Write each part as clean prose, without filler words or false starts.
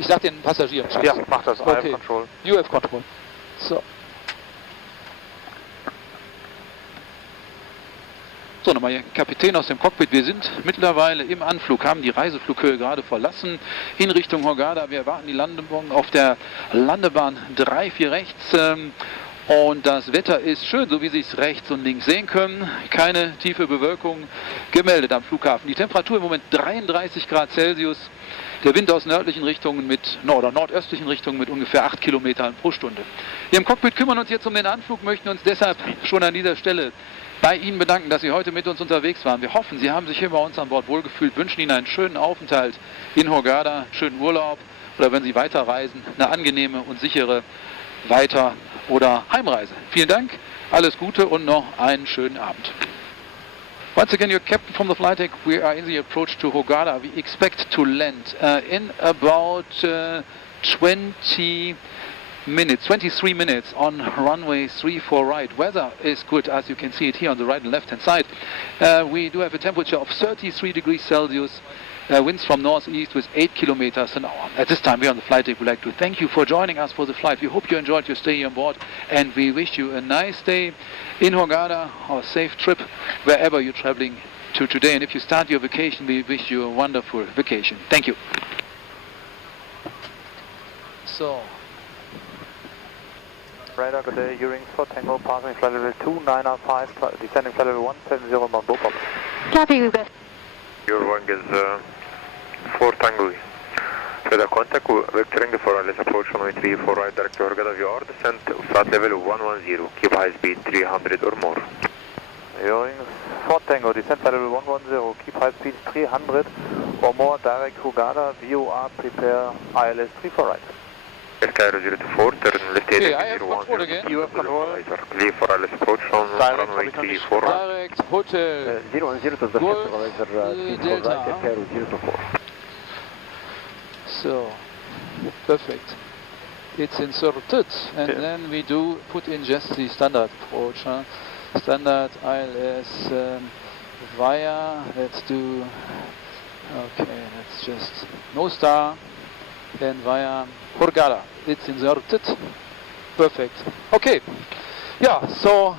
Ich sag den Passagieren. Ja, mach das. Okay. I have control. You have control. So. So, nochmal hier Kapitän aus dem Cockpit. Wir sind mittlerweile im Anflug, haben die Reiseflughöhe gerade verlassen in Richtung Hurghada. Wir erwarten die Landung auf der Landebahn 3-4 rechts. Und das Wetter ist schön, so wie Sie es rechts und links sehen können. Keine tiefe Bewölkung gemeldet am Flughafen. Die Temperatur im Moment 33 Grad Celsius. Der Wind aus nördlichen Richtungen oder nordöstlichen Richtungen mit ungefähr 8 Kilometern pro Stunde. Wir im Cockpit kümmern uns jetzt um den Anflug, möchten uns deshalb schon an dieser Stelle bei Ihnen bedanken, dass Sie heute mit uns unterwegs waren. Wir hoffen, Sie haben sich hier bei uns an Bord wohlgefühlt, wünschen Ihnen einen schönen Aufenthalt in Hurghada, schönen Urlaub oder wenn Sie weiterreisen, eine angenehme und sichere Weiter- oder Heimreise. Vielen Dank, alles Gute und noch einen schönen Abend. Once again, your captain from the flight deck. We are in the approach to Hurghada. We expect to land in about 23 minutes on runway 34 right. Weather is good, as you can see it here on the right and left hand side. We do have a temperature of 33 degrees Celsius. Winds from northeast with 8 kilometers an hour. At this time, we on the flight deck would like to thank you for joining us for the flight. We hope you enjoyed your stay on board, and we wish you a nice day in Hurghada or a safe trip wherever you're traveling to today. And if you start your vacation, we wish you a wonderful vacation. Thank you. So. Radar, good day. Hearing for Tango, passing flight level 2905, descending flight level 170 Mount Bopop. Copy, request. Your wing is 4 Tango. Radar contact, vectoring for ILS approach runway 34 right, direct to Hurghada VR, descent flight level 110, keep high speed 300 or more. Hearing 4 Tango, descent flight level 110, keep high speed 300 or more, direct Hurghada, VOR, prepare ILS 34 right. Cairo 024, turn left heading 010. Again. You have control. Clear for ILS approach on runway 34 right. Direct hotel. 010 to the supervisor, Delta. right, Cairo 024. So, perfect. It's inserted, and then we do put in just the standard approach. Standard ILS via, let's do, okay, let's just, no star, then via Hurghada. It's inserted. Perfect. Okay. Yeah, so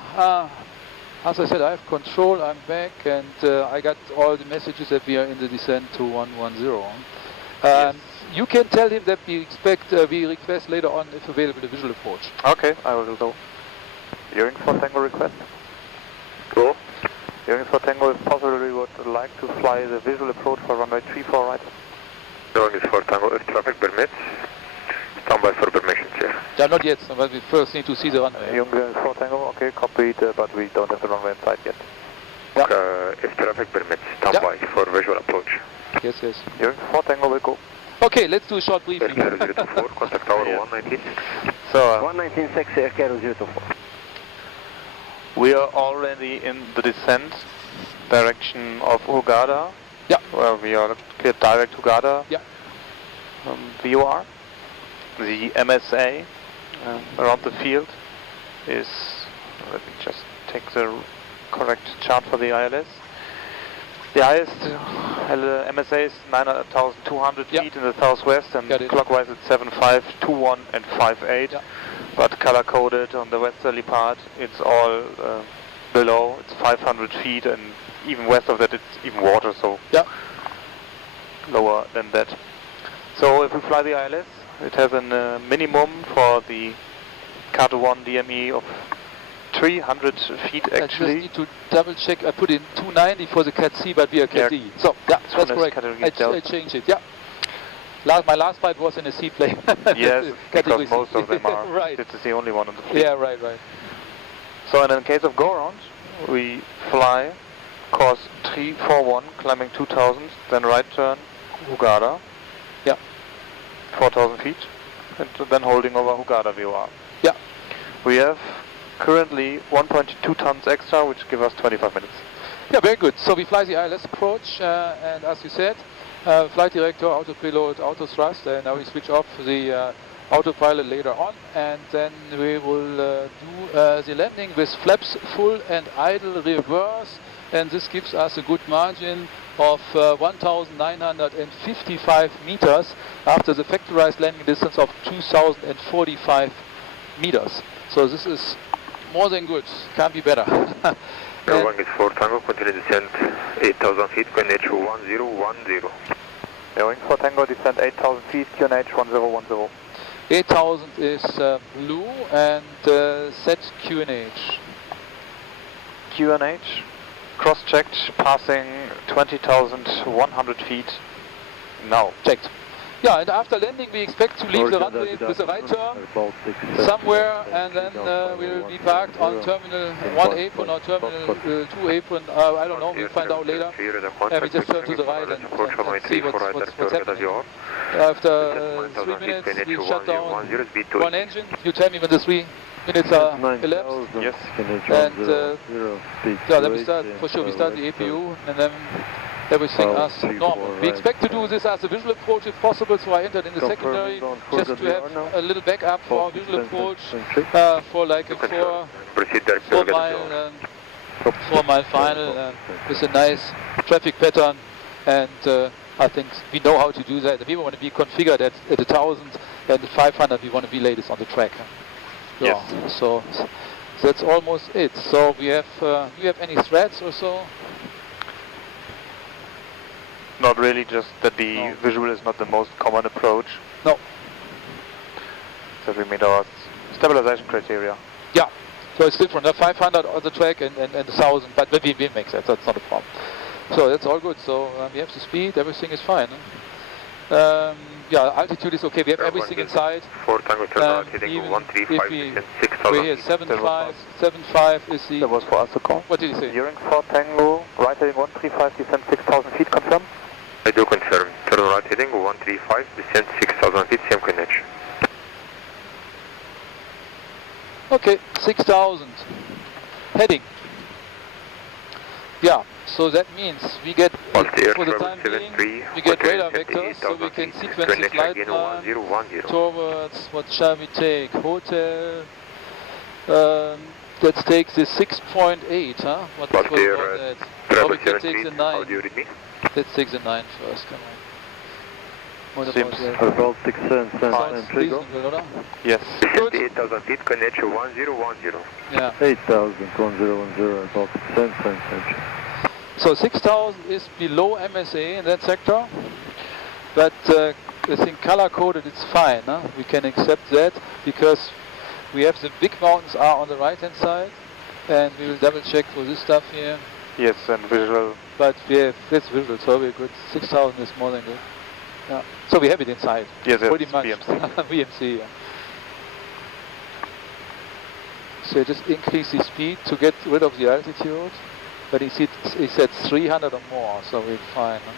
as I said, I have control, I'm back, and I got all the messages that we are in the descent to 110. Yes. You can tell him that we request later on, if available, the visual approach. Okay, I will do. Hearing for Tango request. Go. Hearing for Tango, if possible, we would like to fly the visual approach for runway 34 right. Hearing is for Tango, if traffic permits. Standby for permission, sir. Yeah, not yet, but we first need to see the runway. Hearing is for Tango, okay, copied, but we don't have the runway in sight yet. Yeah. If traffic permits, standby for visual approach. Yes, yes. Hearing for Tango, will go. Okay, let's do a short briefing. Air 024, contact tower 196. So, 196, Air Cairo 024. We are already in the descent direction of Hurghada. Yeah. Well, we are cleared direct Hurghada. Yeah. VOR. The MSA around the field is, let me just take the correct chart for the ILS. The highest MSA is 9,200 feet in the southwest, and clockwise it's 7521 and 58. Yeah. But color coded on the westerly part, it's all below. It's 500 feet, and even west of that, it's even water. So lower than that. So if we fly the ILS, it has a minimum for the Cat 1 DME of 300 feet actually. I just need to double check. I put in 290 for the Cat C, but we are Cat D. So that's correct. I changed it. Yeah. My last flight was in a seaplane. Yes, because most of them are. Right. This is the only one on the fleet. Yeah, right. So in case of go-around, we fly course 341, climbing 2000, then right turn Hurghada. Yeah. 4000 feet, and then holding over Hurghada VOR. Yeah. We have currently 1.2 tons extra, which give us 25 minutes. Yeah, very good. So we fly the ILS approach, and as you said, flight director, autopilot, auto thrust, and now we switch off the autopilot later on, and then we will do the landing with flaps full and idle reverse, and this gives us a good margin of 1,955 meters after the factorized landing distance of 2,045 meters. So this is more than good, can't be better. Airwing is 4 Tango, continue descent 8,000 feet, QNH 1010. Airwing 4 Tango, descent 8,000 feet, QNH 1010. 8,000 is blue and set QNH. QNH, cross-checked, passing 20,100 feet now. Checked. Yeah, and after landing we expect to leave the runway with a right turn somewhere, and then we will be parked on Terminal 1 apron or Terminal 2 apron, I don't know, we'll find out later. We just turn to the right and see what's happening. After 3 minutes we shut down one engine. You tell me when the 3 minutes are elapsed. Yes. And yeah, then we start, for sure we start the APU, and then everything as normal. We expect to do this as a visual approach if possible, so I entered in the secondary just to have a little backup for our visual approach for like a 4 mile final with a nice traffic pattern, and I think we know how to do that. We want to be configured at 1,000 and at 500 we want to be latest on the track. Yes. Yeah, so that's almost it. So we have, do you have any threats or so? Not really, just that the visual is not the most common approach. No. So we made our stabilization criteria. Yeah, so it's different. 500 on the track and 1,000, but we make that, that's not a problem. So that's all good. So we have the speed, everything is fine. Yeah, altitude is okay, we have everything inside. 4 Tango, turn right, heading 135, 6,000 we're here, 75 is the... That was for us to call. What did you say? Hearing 4 Tango, right heading 135, descent 6,000 feet, confirm? I do confirm. Turn right heading 135, descent 6,000 feet, same QNH. Okay, 6,000. Heading. Yeah, so that means we get, for the time being, we get radar vectors, so we can sequence the flight plan towards, what shall we take, hotel, let's take the 6.8, huh? What was that? Or we can take the 9. Let's take the 9 first, come on. What about that? About 6 and Sounds reasonable, right? Yes. Good. 8,000 feet, QNH 1010. Yeah. 8,000, 1010, about 6 and So 6,000 is below MSA in that sector, but I think color-coded it's fine. Huh? We can accept that because we have the big mountains are on the right-hand side, and we will double-check for this stuff here. Yes, and visual. But we have this visual, so we're good. 6,000 is more than good. Yeah. So we have it inside. Yes, pretty much. BMC. BMC. Yeah. So just increase the speed to get rid of the altitude. But he said 300 or more, so we're fine. Huh?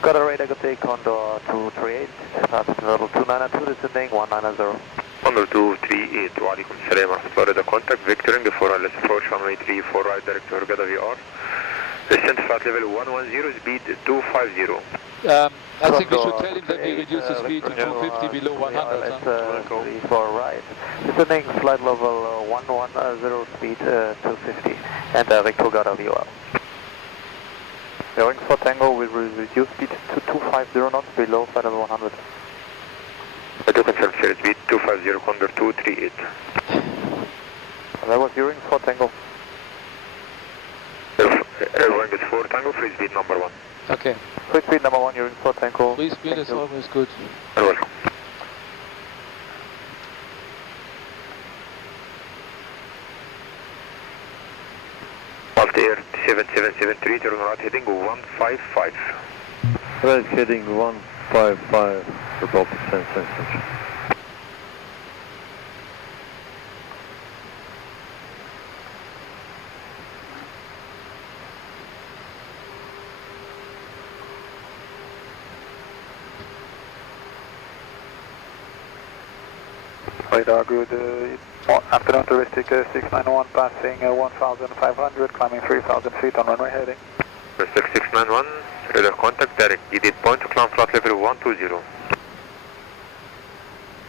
Got a radar take on the 238, that's level 292, descending 190. Under 238, Walaikum Salam, Florida contact, vectoring for LS approach 183, right direct to Hurghada VR. Descent flight level 110, speed 250. I think we should tell him that we reduce the speed to 250 below 100. For right. Descending flight level 110, speed 250, and direct to Hurghada VR. Airwing 4 Tango will reduce speed to 250 knots below flight level 100. I do confirm, sir, speed 250, Condor 238. That was Airwing 4 Tango. Airwing is 4 Tango, free speed number 1. Okay. Free speed number 1, Airwing 4 Tango. Free speed is always good. You're welcome. Alta Air 7773, turn right heading 155. Right heading 155, about 10 centimeters. Radar good, afternoon touristic 691 passing 1,500, climbing 3,000 feet on runway heading. Respect 691, radar contact, direct gated point to climb flight level 120.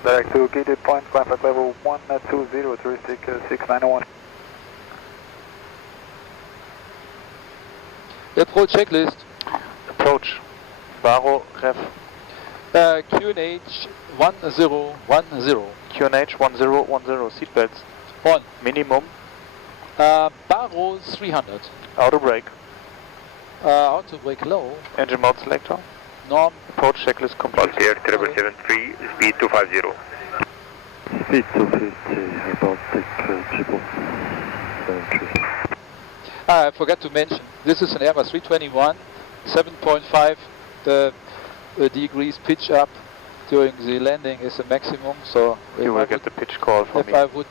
Direct to gated point, climb flight level 120, touristic 691. Approach checklist. Approach. Baro, ref. QNH 1010. QNH 1010, seatbelts. On. Minimum. Baro 300. Auto brake. Auto brake low. Engine mode selector. Norm. Approach checklist complete. Altier 773, speed 250. Speed 250, Baltic triple 73. I forgot to mention, this is an Airbus 321, 7.5 degrees pitch up during the landing is the maximum, so You will get the pitch call from if me. I would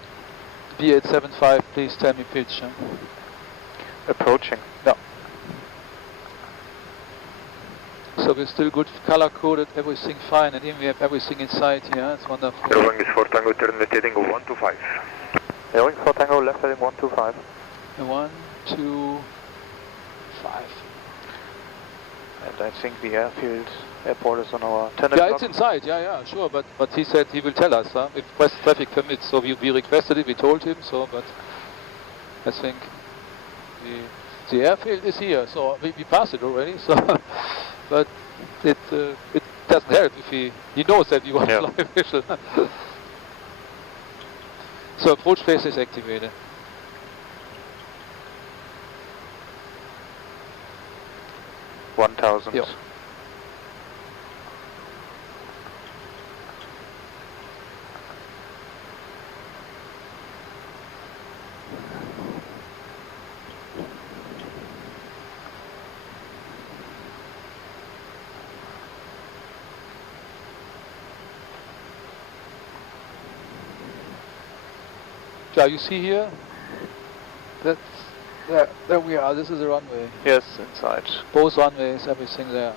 be at 7.5, please tell me pitch. Approaching. No. So we're still good color coded, everything fine, and even we have everything inside here, it's wonderful. Airwing is 4 Tango, turn left heading 125. Airwing 4 Tango, left heading 125. 1, 2, 5. And I think the airport is on our 10 o'clock. Yeah, it's inside, yeah, sure, but he said he will tell us, if West traffic permits, so we requested it, we told him, so, but I think the airfield is here, so we passed it already, so, but it doesn't help if he knows that we want to fly visual. So approach phase is activated. $1,000. Yep. Yeah, you see here, that's, there we are, this is the runway. Yes, inside. Both runways, everything there.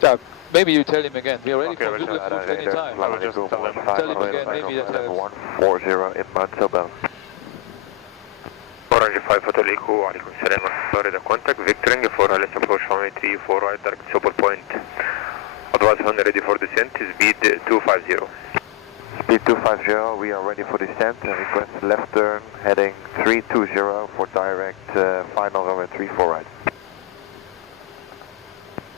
Yeah, maybe you tell him again. We're ready for Google Proof anytime. I will just tell him. Tell him again, maybe that helps. 140 inbound Sobel. Orange 5 Hotel Echo, alaikum salam, Florida contact, Victoring for LS approach 183, 4 right, direct support point. Advance when ready for descent, speed 250. Speed 250, we are ready for descent and request left turn, heading 320 for direct final runway 34 right.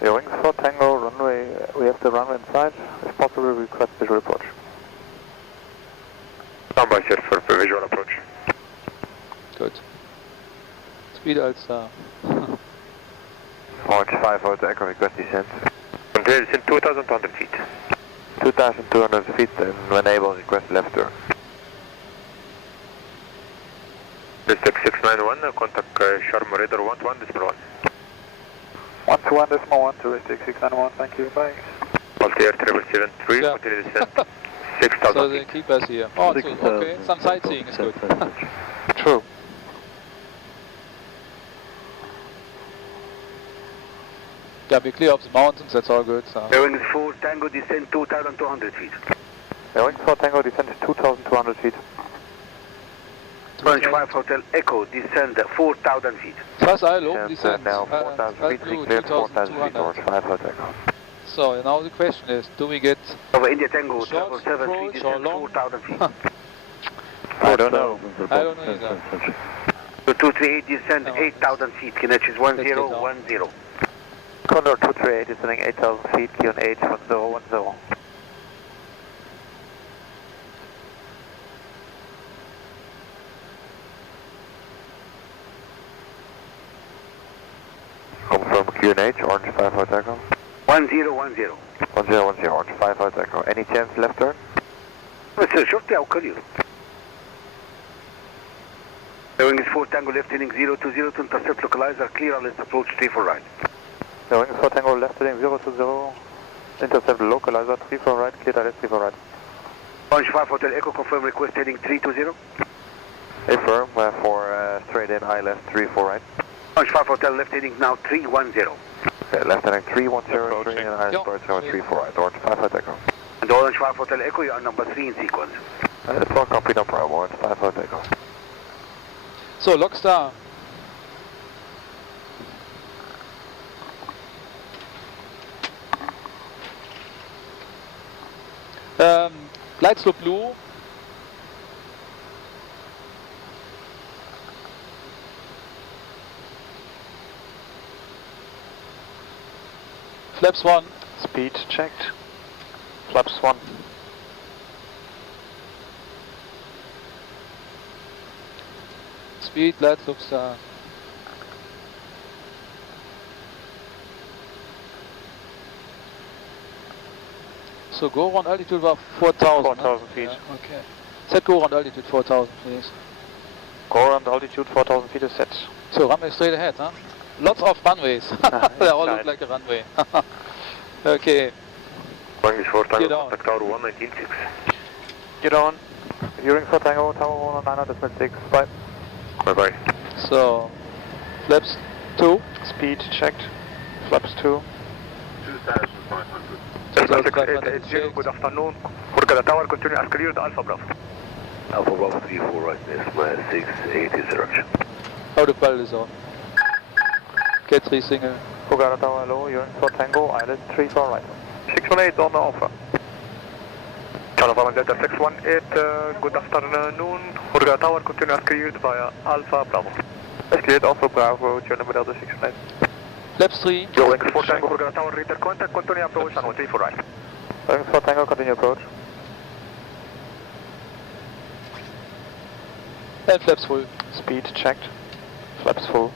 Airwings 4 Tango, runway, we have the runway inside, if possible request visual approach. Stand by sir for visual approach. Good. Speed Alstar. Orange 5 Hotel Echo, request descent. Until descent 2,200 feet. 2,200 feet and when able request left turn. District 691, contact Sharm Radar 11.1. 121.1 to District 691, thank you, bye. Altier 773, Yeah. until descent 6,000 So they feet. keep us here. Oh, so, okay, some sightseeing is good. True. Yeah, we're clear of the mountains, that's all good. So. Airwings 4 Tango, descend 2,200 feet. Airwings 4 Tango, descend 2,200 feet. Orange 5 Hotel Echo, descend 4,000 feet. Plus I'll descent. Now 4,000 feet, cleared 4,000 feet, Orange 5 Hotel Echo. So now the question is, do we get Over India Tango, Short 7 approach feet, or descend long? 4,000 feet. I don't know. I don't know either. So 238, descend No. 8,000 feet, Kinetic is 1010. Condor 238 descending 8,000 feet, QNH 1010. Confirm QNH, Orange 5 Hotel Echo. 1010. 1010, Orange 5 Hotel Echo. Any chance left turn? Sir, shortly I'll call you. Airwings 4 Tango, left heading 020 to intercept localizer, clear, let's approach 34 right. Airwings 4 Tango, left heading 020, intercept localizer, 34 right, clear direct 34 right. Orange 5 Hotel Echo, confirm request heading 320. Affirm for straight in, high left, 34 right. Orange 5 Hotel, left heading now 310. Okay, left heading 310, straight in, high left, 34 right, Orange 5 Hotel Echo. And Orange 5 Hotel Echo, you are number 3 in sequence. That's all copy, no problem, Orange 5 Hotel Echo. So, Lockstar. Glide slope blue. Flaps 1. Speed checked. Flaps 1. Speed, glide slope star. So go around altitude war 4,000. 4,000 feet. Yeah, okay. Set go around altitude 4,000, please. Go around altitude 4,000 feet is set. So runway straight ahead, huh? Lots of runways. They all look like a runway. Okay. Boeing is 4 Tango, Get on. contact tower 119.6. Get on. Hearing for Tango, Tower 109.6. Bye. Bye bye. So flaps 2. Speed checked. Flaps 2. 2,500. 680, good afternoon. Hurghada Tower, continue as cleared, Alpha Bravo. Alpha Bravo 34 right, yes, my 680 direction. Out of is on. K3 single. Hurghada Tower, hello. Hearing for Tango, Islet 3 for right. 618 on the Alpha. Channel Delta 618, good afternoon. Hurghada Tower, continue as cleared via Alpha Bravo. That's cleared, Alpha Bravo, Channel Delta 618. Flaps 3. Boeing 4 Tango, Hurghada Tower, reader contact, continue approach, channel 3 for right. Hearing for Tango, continue approach. And flaps full. Speed checked. Flaps full.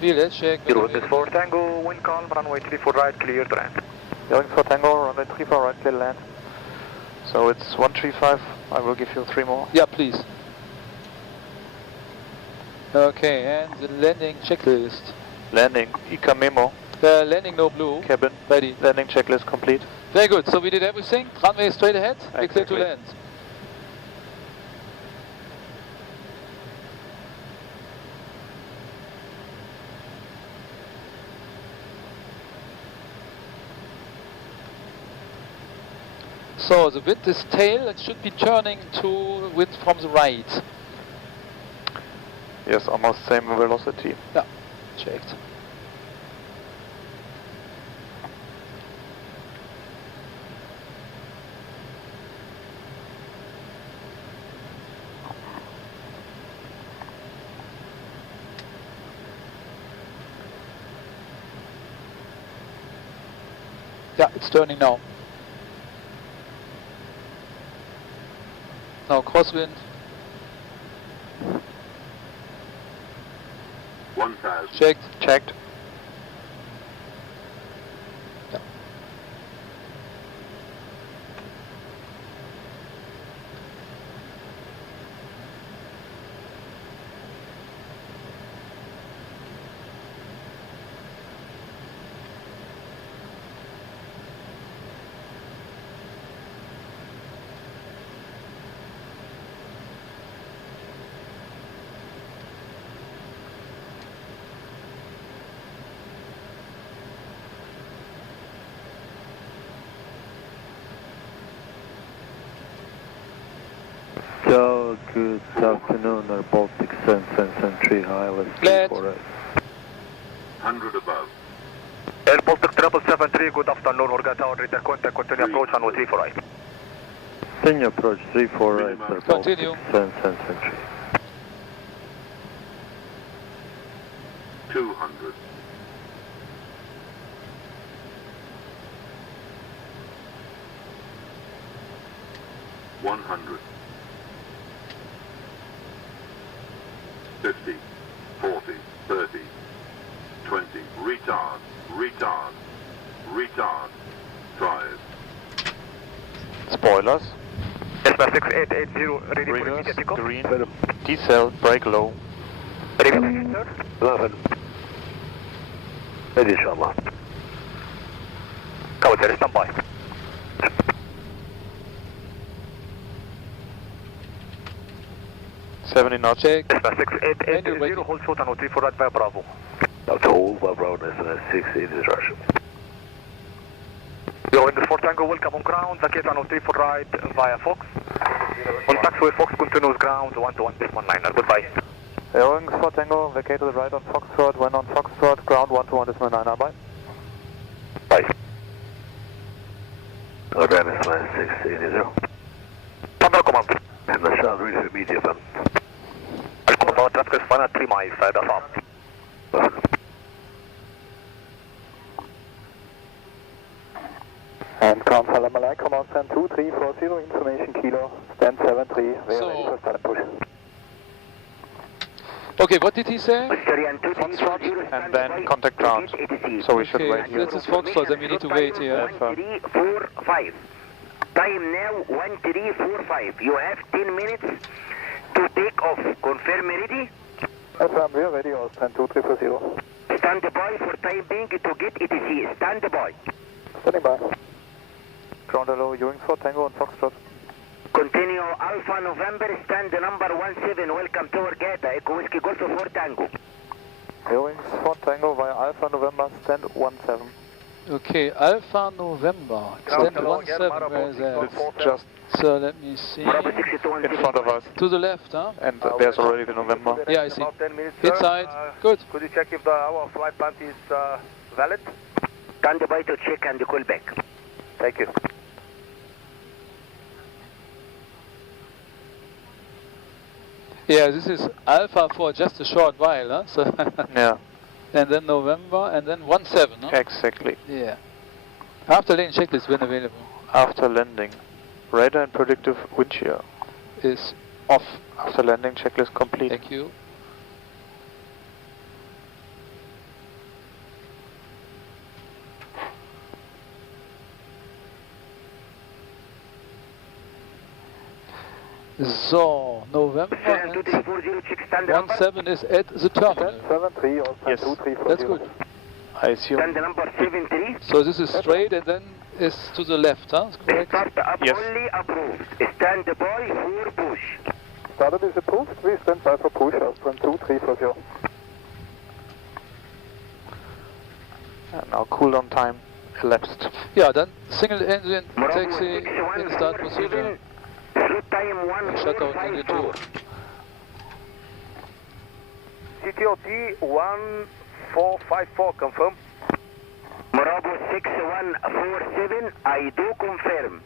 VLS check. Zero is 4 Tango, wind calm, runway 3 for right, cleared land. Hearing for Tango, runway 3 for right, clear land. So it's 135, I will give you 3 more. Yeah, please. Okay, and the landing checklist. Landing, ICA memo, Landing no blue. cabin, Ready. landing checklist complete. Very good. So we did everything. Runway straight ahead. We're clear to Exactly. land. So the wind is tail. It should be turning to wind from the right. Yes, almost same velocity. Yeah, checked. Yeah, it's turning now. Now crosswind. 1,000. Checked. Checked. Yeah. Ciao, good afternoon, our Baltic Sun 3 high, let's Glad. for it. 100 above. Air Baltic 773, good afternoon. Hurghada Tower, reader contact, continue approach, runway 3 for right. Continue approach 34 right, our Baltic Continue. Sun 3. 200. 100. 50, 40, 30, 20, retard, retard, retard, 5. Spoilers, Delta 6880, ready for triggers, immediate takeoff. green, decel, brake low. Ready for immediate sir? 11. Ready, inshallah. Coward, sir, stand by. Seventy knots. Check. Delta 6880, hold short and 3 for right via Bravo. Now to hold via Bravo, Delta 680 direction. Yo, in the 4 Tango, welcome on ground, vacate and 3 for right via Fox. On taxiway Fox continues ground, 121 Pisman Liner, goodbye. Wings 4 Tango, vacate to the right on Foxtrot, when on Foxtrot, ground 121.9, bye. Bye. Again, it's 9680. Thunder command. And the sound reach for media FM. About traffic is 1 at 3 miles, that's all. And ground Salam Alaikum, on stand 2340, information kilo, stand 73, we are So- ready for start and push. Okay, what did he say? Foxtrot and then contact ground. So we should Okay, wait here. this is Foxtrot, then we need to wait here. 1345. Time now 1345. You have 10 minutes to take off. Confirm ready? FM, we are ready, on stand 2340. Stand by for time being to get ETC. Stand by. Standing by. Ground hello, Wings 4 Tango on Foxtrot. Continue Alpha November, stand number 17. Welcome to Orgata. Echo Whiskey Golf 4 Tango. Wings 4 Tango via Alpha November, stand 17. Okay, Alpha November. Stand 17, where is that? It's just So let me see. Bravo 62 in front of us. To the left, huh? And there's already the November. Yeah, I see. About 10 minutes, sir. Inside. Good. Could you check if our flight plan is valid? Stand by to check and call back. Thank you. Yeah, this is Alpha for just a short while, huh? So Yeah, and then November, and then 17, huh? exactly. Yeah. After lane checklist when available After landing, radar and predictive wind shear. is off. After landing, checklist complete. Thank you. So, November and 2340, check stand number. 17 is at the terminal. 73, on stand Yes. 2340. That's good. I assume. Stand number 73. So this is straight and then is to the left, huh? Is correct? Start up Yes. only approved. Stand by for push. Started is approved, we stand by for push, on stand 2340. And now cooldown time elapsed. Yeah, then single engine Bravo taxi in start 6147. procedure. Slot time Shutdown engine 2. 1454. CTOT 1454, confirm. Bravo 6147, I do confirm.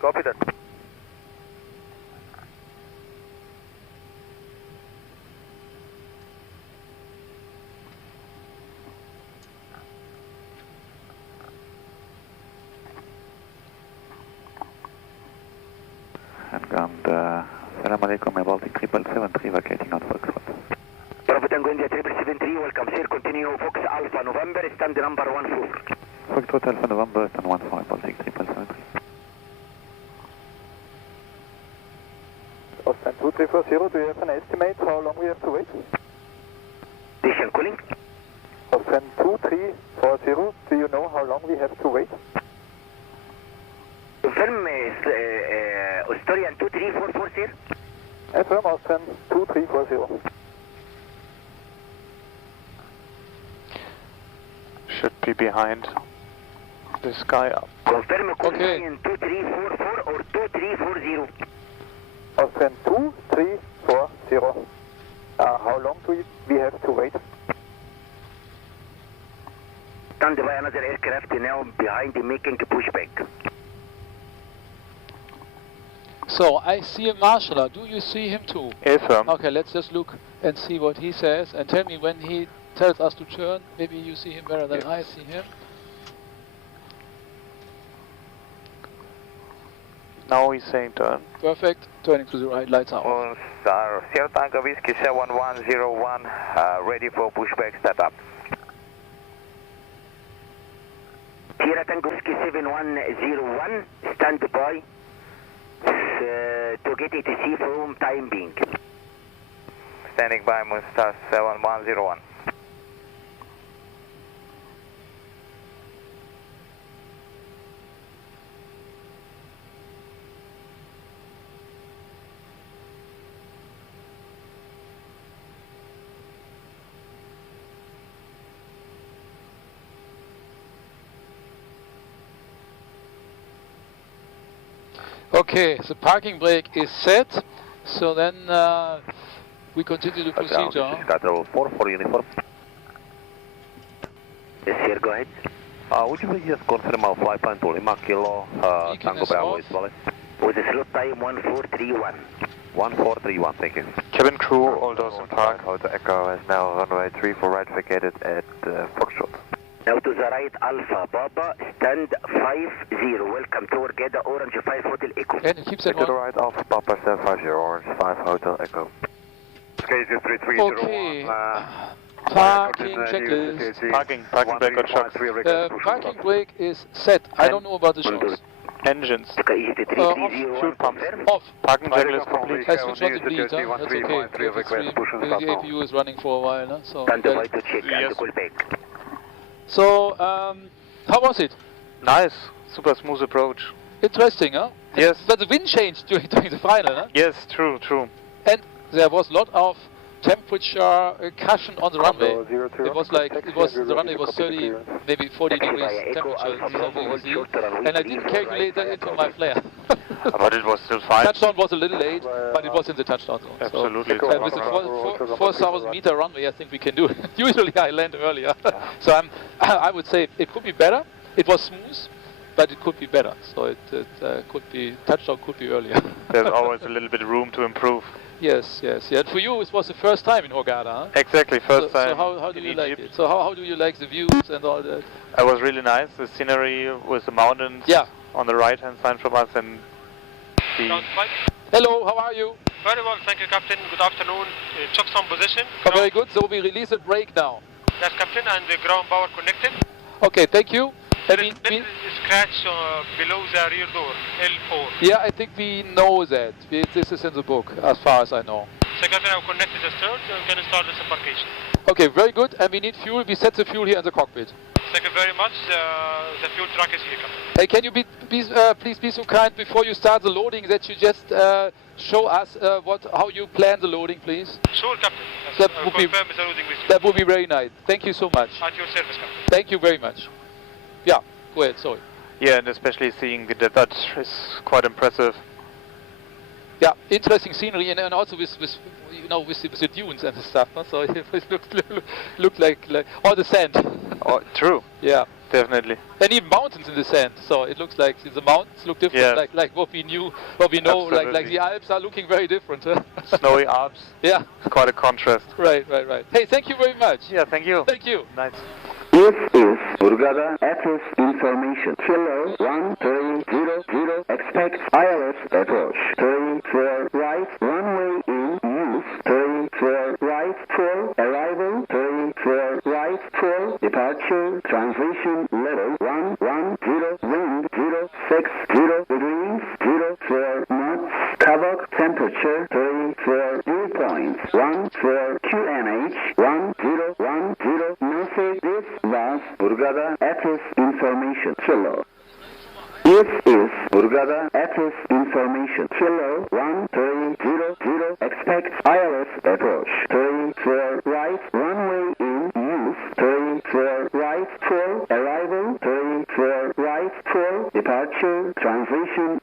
Copy that. And ground, Salam Alaikum, Baltic 773, vacating out Foxtrot. Bravo Tango India 773, welcome sir. Continue Fox Alpha November, stand number 14. Foxtrot Alpha November, stand 14, Baltic 773. On stand 2340, do you have an estimate how long we have to wait? Station calling. On stand 2340, do you know how long we have to wait? Confirm Australian 2344 sir. FM, on stand 2340. Should be behind this guy up. Confirm Okay. Australian 2344 or 2340. On stand 2340. How long do we have to wait? Stand by another aircraft now behind making a pushback. So I see a marshaller. Do you see him too? Affirm. Okay, let's just look and see what he says and tell me when he tells us to turn. Maybe you see him better than I see him. Now he's saying turn. Perfect. Turning to the right, lights out. Sierra Tango Whiskey 7101, ready for pushback, start up. Sierra Tango Whiskey 7101, stand by to get ATC from time being. Standing by, Moonstar 7101. Okay, the parking brake is set. So then We continue the procedure. Skytravel 4 for uniform. Yes, sir, go ahead. Would you please just confirm our flight plan to Lima Kilo, Tango Bravo is valid? With the slot time 1431. 1431, thank you. Cabin crew, all doors in park. Hotel Echo is now runway 34 right vacated at Foxtrot. Now to the right, Alpha Papa, stand 50. Welcome to Hurghada, Orange 5 Hotel Echo. And it keeps To at the 1. right, Alpha Papa 750 Orange 5 Hotel Echo. Okay. Parking checklist. Parking brake got shocks. Parking brake is set. I don't know about the shocks. Engines. Fuel pumps. Off. Parking checklist complete. Has switched on the bleed, huh? That's okay. The APU is running for a while, huh? So, Stand by to check and call back. so how was it? Nice. Super smooth approach. Interesting, huh? Yes. But the wind changed during the final, huh? Yes, true. And there was a lot of temperature cushion on the runway. It was like the runway was 30, maybe 40 degrees temperature, and I didn't calculate that into my flare. But it was still fine. Touchdown was a little late, but it was in the touchdown zone. Absolutely. So, with the 4,000 meter runway, I think we can do it. Usually I land earlier, so I would say it could be better. It was smooth, but it could be better. So it could be touchdown could be earlier. There's always a little bit room to improve. Yes. And for you, it was the first time in Hurghada, huh? Exactly, first time. So how do you like Egypt. it? So how do you like the views and all that? It was really nice. The scenery with the mountains on the right-hand side from us and the... Hello, how are you? Very well, thank you, Captain. Good afternoon. Check some position. Very good. So we release a brake now. Yes, Captain, and the ground power connected. Okay, thank you. There is scratch below the rear door, L4. Yeah, I think we know that. This is in the book, as far as I know. So, Captain, I've connected the third, so we can start the embarkation. Okay, very good. And we need fuel. We set the fuel here in the cockpit. Thank you very much. The fuel truck is here, Captain. Hey, can you please be so kind before you start the loading that you just show us how you plan the loading, please? Sure, Captain. Yes, That I'll would be confirm the loading with you. That would be very nice. Thank you so much. At your service, Captain. Thank you very much. Yeah, go ahead. Sorry. Yeah, and especially seeing the desert is quite impressive. Yeah, interesting scenery, and also with the dunes and the stuff. Huh? So it looked like all the sand. Oh, true. Yeah, definitely. And even mountains in the sand. So it looks like the mountains look different, like what we know. Absolutely. Like the Alps are looking very different. Huh? Snowy Alps. Yeah. It's quite a contrast. Right. Hey, thank you very much. Yeah, thank you. Thank you. Nice. This is Hurghada access information. Kilo 1300, expect ILS approach. 34 right, runway in use. 34 right, full, arrival. 34 right, full, departure, transition level 110, wind 060 degrees, 04 knots, Kavak temperature 34 dew points, 14 QNH, 1010, message. This was Hurghada access information. Kilo. This is Hurghada access information. Kilo 1300, expect ILS approach. 34 right, runway in use. 34 right, full, arrival. 34 right, full, departure, transition